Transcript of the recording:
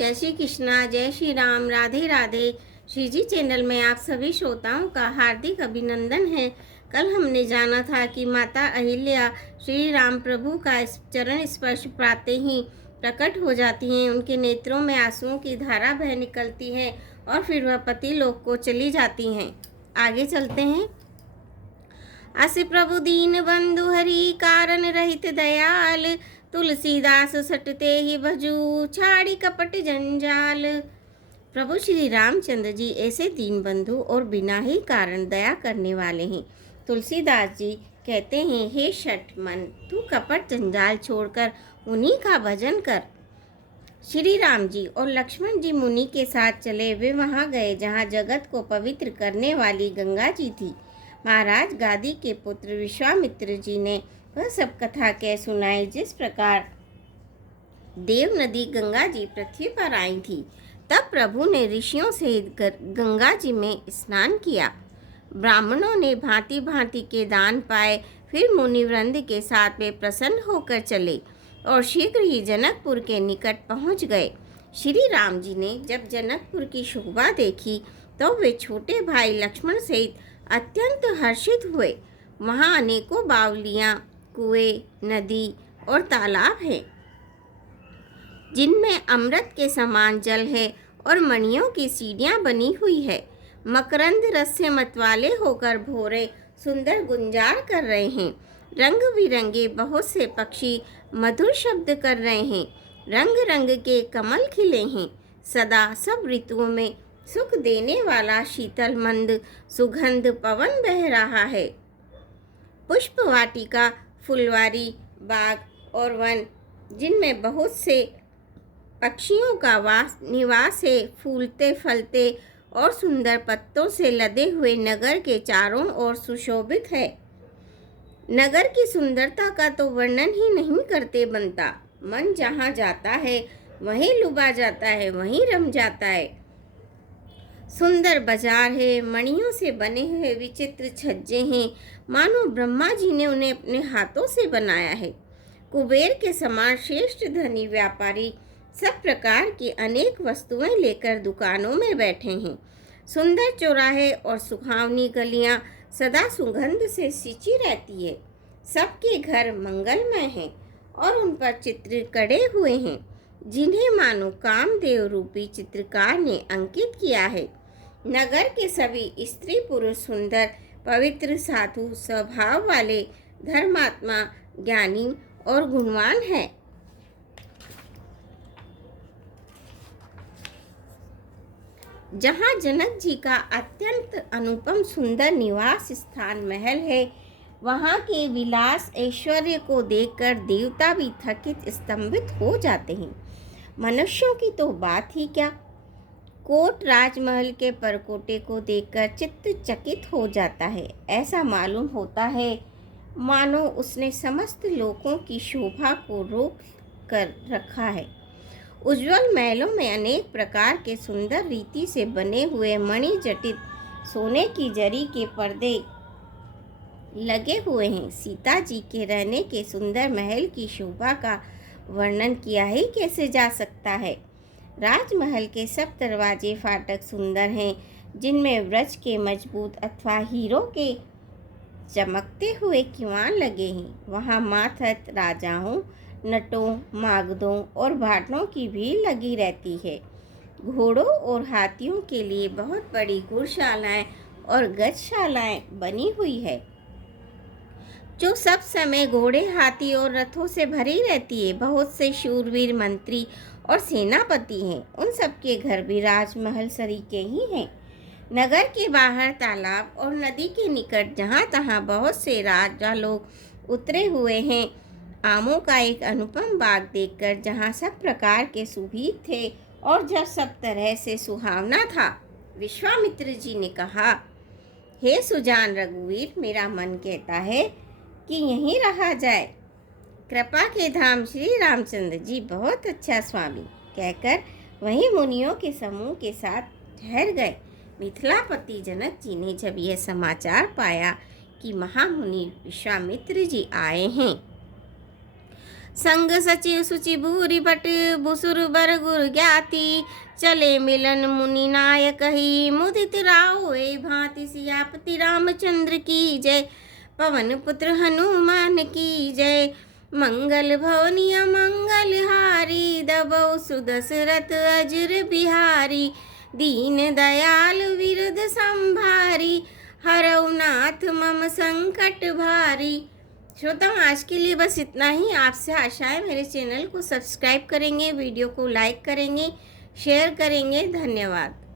जय श्री कृष्णा, जय श्री राम, राधे राधे। श्री जी चैनल में आप सभी श्रोताओं का हार्दिक अभिनंदन है। कल हमने जाना था कि माता अहिल्या श्री राम प्रभु का चरण स्पर्श पाते ही प्रकट हो जाती हैं। उनके नेत्रों में आंसुओं की धारा बह निकलती है और फिर वह पति लोक को चली जाती हैं। आगे चलते हैं। अस प्रभु दीन बंधु हरि कारण रहित दयाल, तुलसीदास सटते ही भजू छाड़ी कपट जंजाल। प्रभु श्री रामचंद्र जी ऐसे दीन बंधु और बिना ही कारण दया करने वाले हैं। तुलसीदास जी कहते हैं, हे शठ मन, तू कपट जंजाल छोड़कर उन्हीं का भजन कर। श्री राम जी और लक्ष्मण जी मुनि के साथ चले। वे वहां गए जहां जगत को पवित्र करने वाली गंगा जी थी। महाराज गादी के पुत्र विश्वामित्र जी ने वह सब कथा कह सुनाई जिस प्रकार देव नदी गंगा जी पृथ्वी पर आई थी। तब प्रभु ने ऋषियों से गंगा जी में स्नान किया। ब्राह्मणों ने भांति भांति के दान पाए। फिर मुनिवृंद के साथ वे प्रसन्न होकर चले और शीघ्र ही जनकपुर के निकट पहुंच गए। श्री राम जी ने जब जनकपुर की शोभा देखी तो वे छोटे भाई लक्ष्मण सहित अत्यंत हर्षित हुए। वहाँ अनेकों बावलियाँ, कुएं, नदी और तालाब हैं, जिनमें अमृत के समान जल है और मणियों की सीढ़ियाँ बनी हुई है। मकरंद रस से मतवाले होकर भौरे सुंदर गुंजार कर रहे हैं। रंग बिरंगे बहुत से पक्षी मधुर शब्द कर रहे हैं। रंग रंग के कमल खिले हैं। सदा सब ऋतुओं में सुख देने वाला शीतल मंद सुगंध पवन बह रहा है। पुष्प वाटिका, फुलवारी, बाग और वन, जिनमें बहुत से पक्षियों का निवास है, फूलते फलते और सुंदर पत्तों से लदे हुए नगर के चारों ओर सुशोभित है। नगर की सुंदरता का तो वर्णन ही नहीं करते बनता। मन जहाँ जाता है वहीं लुभा जाता है, वहीं रम जाता है। सुंदर बाजार है, मणियों से बने हुए विचित्र छज्जे हैं, मानो ब्रह्मा जी ने उन्हें अपने हाथों से बनाया है। कुबेर के समान श्रेष्ठ धनी व्यापारी सब प्रकार की अनेक वस्तुएं लेकर दुकानों में बैठे हैं। सुंदर चौराहे और सुहावनी गलियां सदा सुगंध से सिंची रहती है। सबके घर मंगलमय हैं और उन पर चित्र कड़े हुए हैं, जिन्हें मानो कामदेव रूपी चित्रकार ने अंकित किया है। नगर के सभी स्त्री पुरुष सुंदर, पवित्र, साधु स्वभाव वाले, धर्मात्मा, ज्ञानी और गुणवान हैं। जहाँ जनक जी का अत्यंत अनुपम सुंदर निवास स्थान महल है, वहाँ के विलास ऐश्वर्य को देखकर देवता भी थकित स्तंभित हो जाते हैं। मनुष्यों की तो बात ही क्या। कोट राजमहल के परकोटे को देखकर चित्त चकित हो जाता है। ऐसा मालूम होता है मानो उसने समस्त लोकों की शोभा को रोक कर रखा है। उज्जवल महलों में अनेक प्रकार के सुंदर रीति से बने हुए मणि जटित सोने की जरी के पर्दे लगे हुए हैं। सीता जी के रहने के सुंदर महल की शोभा का वर्णन किया ही कैसे जा सकता है। राजमहल के सब दरवाजे फाटक सुंदर हैं, जिनमें व्रज के मजबूत अथवा हीरो के चमकते हुए किवाड़ लगे हैं। वहाँ मातहत राजाओं, नटों, मागधों और भाटों की भीड़ लगी रहती है। घोड़ों और हाथियों के लिए बहुत बड़ी घुड़शालाएं और गजशालाएं बनी हुई है, जो सब समय घोड़े, हाथी और रथों से भरी रहती है। बहुत से शूरवीर मंत्री और सेनापति हैं। उन सबके घर भी राजमहल सरीखे ही हैं। नगर के बाहर तालाब और नदी के निकट जहाँ तहाँ बहुत से राजा लोग उतरे हुए हैं। आमों का एक अनुपम बाग देखकर जहाँ सब प्रकार के सुभीत थे और जब सब तरह से सुहावना था, विश्वामित्र जी ने कहा, हे सुजान रघुवीर, मेरा मन कहता है कि यहीं रहा जाए। कृपा के धाम श्री रामचंद्र जी बहुत अच्छा स्वामी, कहकर वहीं मुनियों के समूह के साथ ठहर गए। मिथिलापति जनक जी ने जब यह समाचार पाया कि महामुनि विश्वामित्र जी आए हैं, संग सचिव सुचि भूरि भट बुसुर बर गुर ज्ञाति चले मिलन मुनि नायक ही मुदित राहोए भांति सियापति रामचंद्र की जय पवन पुत्र हनुमान की जय मंगल भवनी मंगल हारी दबौ सुदशरथ अजर बिहारी दीन दयाल विरद संभारी हरौ नाथ मम संकट भारी। श्रोताओं, आज के लिए बस इतना ही। आपसे आशा है मेरे चैनल को सब्सक्राइब करेंगे, वीडियो को लाइक करेंगे, शेयर करेंगे। धन्यवाद।